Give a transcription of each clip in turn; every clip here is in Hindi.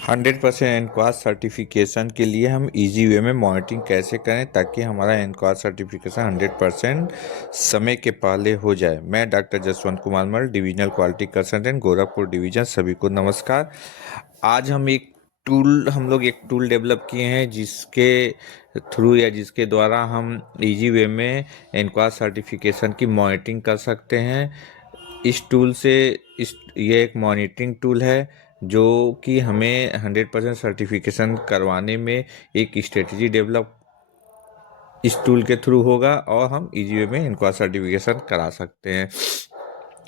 100% एनक्वास सर्टिफिकेशन के लिए हम इजी वे में मॉनिटरिंग कैसे करें ताकि हमारा एनक्वास सर्टिफिकेशन 100% समय के पहले हो जाए। मैं डॉक्टर जसवंत कुमार मल, divisional quality consultant, Gorakhpur division. सभी को नमस्कार। आज हम लोग एक टूल डेवलप किए हैं जिसके थ्रू या जिसके द्वारा हम इजी वे में एनक्वास सर्टिफिकेशन की मॉनिटरिंग कर सकते हैं। इस टूल से ये एक मॉनिटरिंग टूल है जो कि हमें 100% सर्टिफिकेशन करवाने में एक स्ट्रेटजी डेवलप इस टूल के थ्रू होगा और हम इजी वे में इनका सर्टिफिकेशन करा सकते हैं।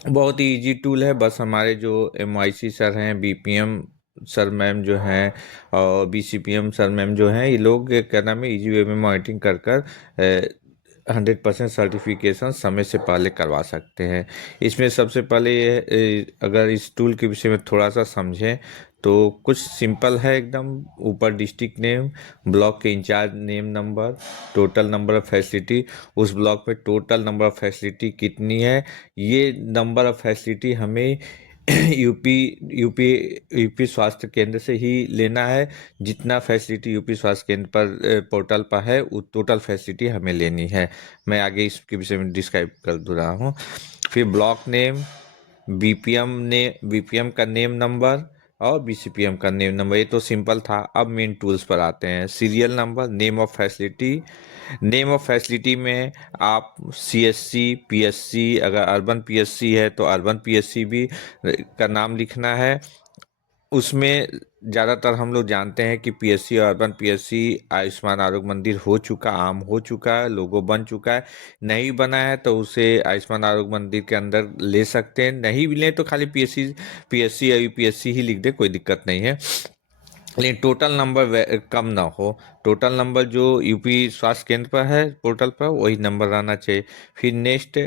बहुत ही इजी टूल है। बस हमारे जो MYC सर हैं, BPM सर मैम जो हैं और BCPM सर मैम जो हैं, ये लोग क्या नाम है इजी वे में मॉनिटरिंग कर कर 100% सर्टिफिकेशन समय से पहले करवा सकते हैं। इसमें सबसे पहले अगर इस टूल के विषय में थोड़ा सा समझें तो कुछ सिंपल है एकदम। ऊपर डिस्ट्रिक्ट नेम, ब्लॉक के incharge name, number, total number of facility, उस ब्लॉक में टोटल नंबर ऑफ फैसिलिटी कितनी है, ये नंबर ऑफ फैसिलिटी हमें यूपी यूपी यूपी स्वास्थ्य केंद्र से ही लेना है। जितना फैसिलिटी यूपी स्वास्थ्य केंद्र पर पोर्टल पर है वो टोटल फैसिलिटी हमें लेनी है। मैं आगे इसके विषय में डिस्क्राइब कर दे रहा हूँ। फिर ब्लॉक नेम, बीपीएम का नेम नंबर और बीसीपीएम का नेम नंबर। ये तो सिंपल था। अब मेन टूल्स पर आते हैं। Serial number, name of facility. Name of facility में आप CSC, PSC, अगर अर्बन PSC है तो अर्बन PSC भी का नाम लिखना है। उसमें ज़्यादातर हम लोग जानते हैं कि PSC और अर्बन PSC आयुष्मान आरोग्य मंदिर हो चुका, आम हो चुका है, लोगो बन चुका है। नहीं बना है तो उसे आयुष्मान आरोग्य मंदिर के अंदर ले सकते हैं। नहीं भी लें तो खाली PSC या UPSC ही लिख दे, कोई दिक्कत नहीं है। लेकिन टोटल नंबर कम ना हो। टोटल नंबर जो यूपी स्वास्थ्य केंद्र पर है पोर्टल पर वही नंबर रहना चाहिए। फिर नेक्स्ट,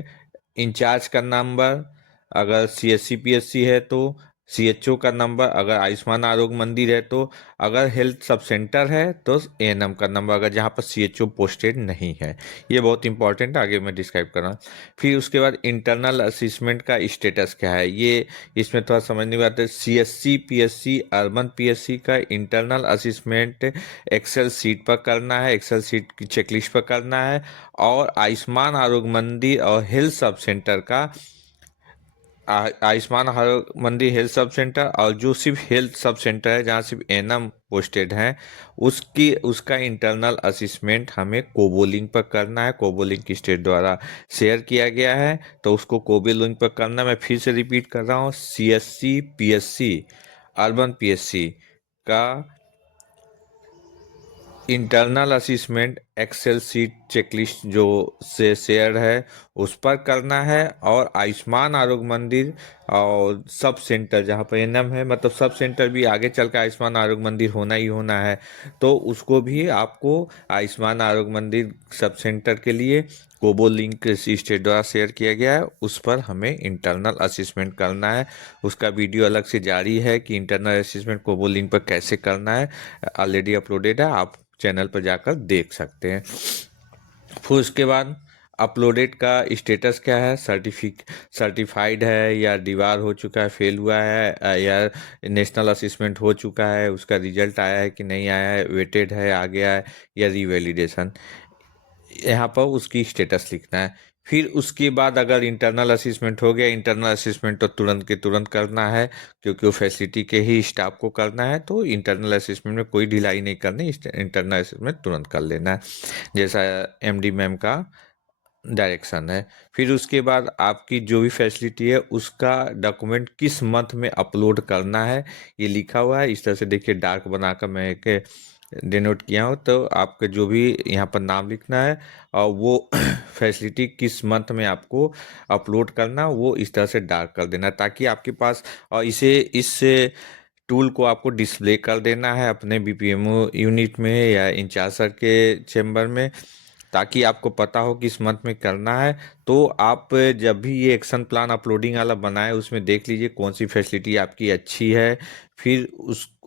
इंचार्ज का नंबर, अगर CSC PSC है तो CHO का नंबर, अगर आयुष्मान आरोग्य मंदिर है तो, अगर हेल्थ सब सेंटर है तो ANM का नंबर, अगर जहाँ पर CHO पोस्टेड नहीं है। ये बहुत इंपॉर्टेंट है, आगे मैं डिस्क्राइब कर रहा हूँ। फिर उसके बाद इंटरनल असेसमेंट का स्टेटस क्या है, ये इसमें थोड़ा समझने की बात है। CSC PSC अर्बन PSC का इंटरनल असेसमेंट एक्सेल सीट पर करना है, एक्सेल सीट की चेकलिस्ट पर करना है। और आयुष्मान आरोग्य मंदिर और हेल्थ सब सेंटर का आयुष्मान आरोग्य मंदिर हेल्थ सब सेंटर और जो सिर्फ हेल्थ सब सेंटर है जहाँ सिर्फ ANM पोस्टेड हैं, उसका इंटरनल असेसमेंट हमें कोबोलिंक पर करना है। कोबोलिंक की स्टेट द्वारा शेयर किया गया है तो उसको कोबोलिंक पर करना है। मैं फिर से रिपीट कर रहा हूँ। CSC PSC अर्बन PSC का internal assessment excel sheet checklist जो से शेयर है उस पर करना है। और आयुष्मान आरोग्य मंदिर और सब सेंटर जहाँ पर ANM है, मतलब सब सेंटर भी आगे चल कर आयुष्मान आरोग्य मंदिर होना ही होना है, तो उसको भी आपको आयुष्मान आरोग्य मंदिर सब सेंटर के लिए कोबो लिंक स्टेट द्वारा शेयर किया गया है, उस पर हमें इंटरनल असेसमेंट करना है। उसका वीडियो अलग से जारी है कि इंटरनल असेसमेंट कोबो लिंक पर कैसे करना है, ऑलरेडी अपलोडेड है, आप चैनल पर जाकर देख सकते हैं। फिर उसके बाद अपलोडेड का स्टेटस क्या है, सर्टिफाइड है या दीवार हो चुका है, फेल हुआ है, या नेशनल असेसमेंट हो चुका है, उसका रिजल्ट आया है कि नहीं आया है, वेटेड है, आ गया है, या रीवैलिडेशन, यहाँ पर उसकी स्टेटस लिखना है। फिर उसके बाद अगर इंटरनल असेसमेंट हो गया, इंटरनल असेसमेंट तो तुरंत के तुरंत करना है क्योंकि वो फैसिलिटी के ही स्टाफ को करना है, तो इंटरनल असेसमेंट में कोई ढिलाई नहीं करनी, इंटरनल असेसमेंट तुरंत कर लेना है जैसा MD मैम का डायरेक्शन है। फिर उसके बाद आपकी जो भी फैसिलिटी है उसका डॉक्यूमेंट किस मंथ में अपलोड करना है ये लिखा हुआ है। इस तरह से देखिए डार्क बनाकर मैं एक डिनोट किया हूँ, तो आपका जो भी यहाँ पर नाम लिखना है और वो फैसिलिटी किस मंथ में आपको अपलोड करना वो इस तरह से डार्क कर देना ताकि आपके पास, और इस टूल को आपको डिस्प्ले कर देना है अपने BPMO यूनिट में या इंचार्ज सर के चेम्बर में, ताकि आपको पता हो कि इस मंथ में करना है। तो आप जब भी ये एक्शन प्लान अपलोडिंग वाला बनाए उसमें देख लीजिए कौन सी फैसिलिटी आपकी अच्छी है, फिर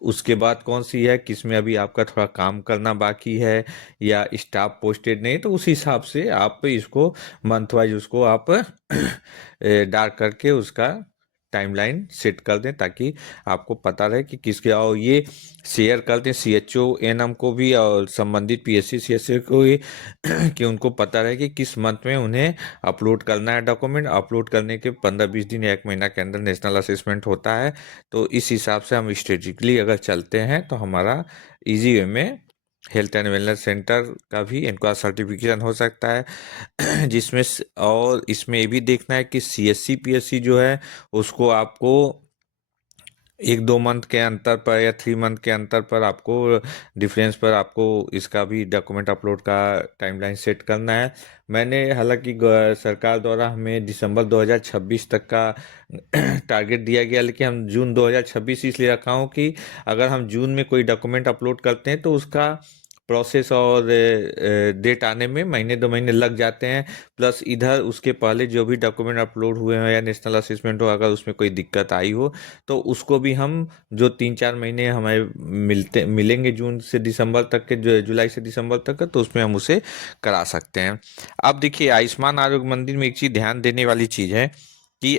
उसके बाद कौन सी है किसमें अभी आपका थोड़ा काम करना बाकी है या स्टाफ पोस्टेड नहीं, तो उस हिसाब से आप इसको मंथ वाइज उसको आप डार्क करके उसका टाइमलाइन सेट कर दें, ताकि आपको पता रहे कि किसके, और ये शेयर कर दें सीएचओ एएनएम को भी और संबंधित पीएससी सीएससी को भी कि उनको पता रहे कि किस मंथ में उन्हें अपलोड करना है डॉक्यूमेंट। अपलोड करने के 15-20 दिन या 1 महीना के अंदर नेशनल असेसमेंट होता है। तो इस हिसाब से हम स्ट्रेटेजिकली अगर चलते हैं तो हमारा इजी वे में हेल्थ एंड वेलनेस सेंटर का भी इनका सर्टिफिकेशन हो सकता है जिसमें और इसमें ये भी देखना है कि सीएससी पीएससी जो है उसको आपको 1-2 मंथ के अंतर पर या 3 मंथ के अंतर पर आपको डिफरेंस पर आपको इसका भी डॉक्यूमेंट अपलोड का टाइमलाइन सेट करना है। मैंने हालांकि सरकार द्वारा हमें दिसंबर 2026 तक का टारगेट दिया गया, लेकिन हम जून 2026 इसलिए रखा हूँ कि अगर हम जून में कोई डॉक्यूमेंट अपलोड करते हैं तो उसका प्रोसेस और डेट आने में 1-2 महीने लग जाते हैं। प्लस इधर उसके पहले जो भी डॉक्यूमेंट अपलोड हुए हैं या नेशनल असेसमेंट हो, अगर उसमें कोई दिक्कत आई हो तो उसको भी हम जो 3-4 महीने हमें मिलेंगे जून से दिसंबर तक के, जो जुलाई से दिसंबर तक का, तो उसमें हम उसे करा सकते हैं। अब देखिए, आयुष्मान आरोग्य मंदिर में एक चीज़ ध्यान देने वाली चीज़ है कि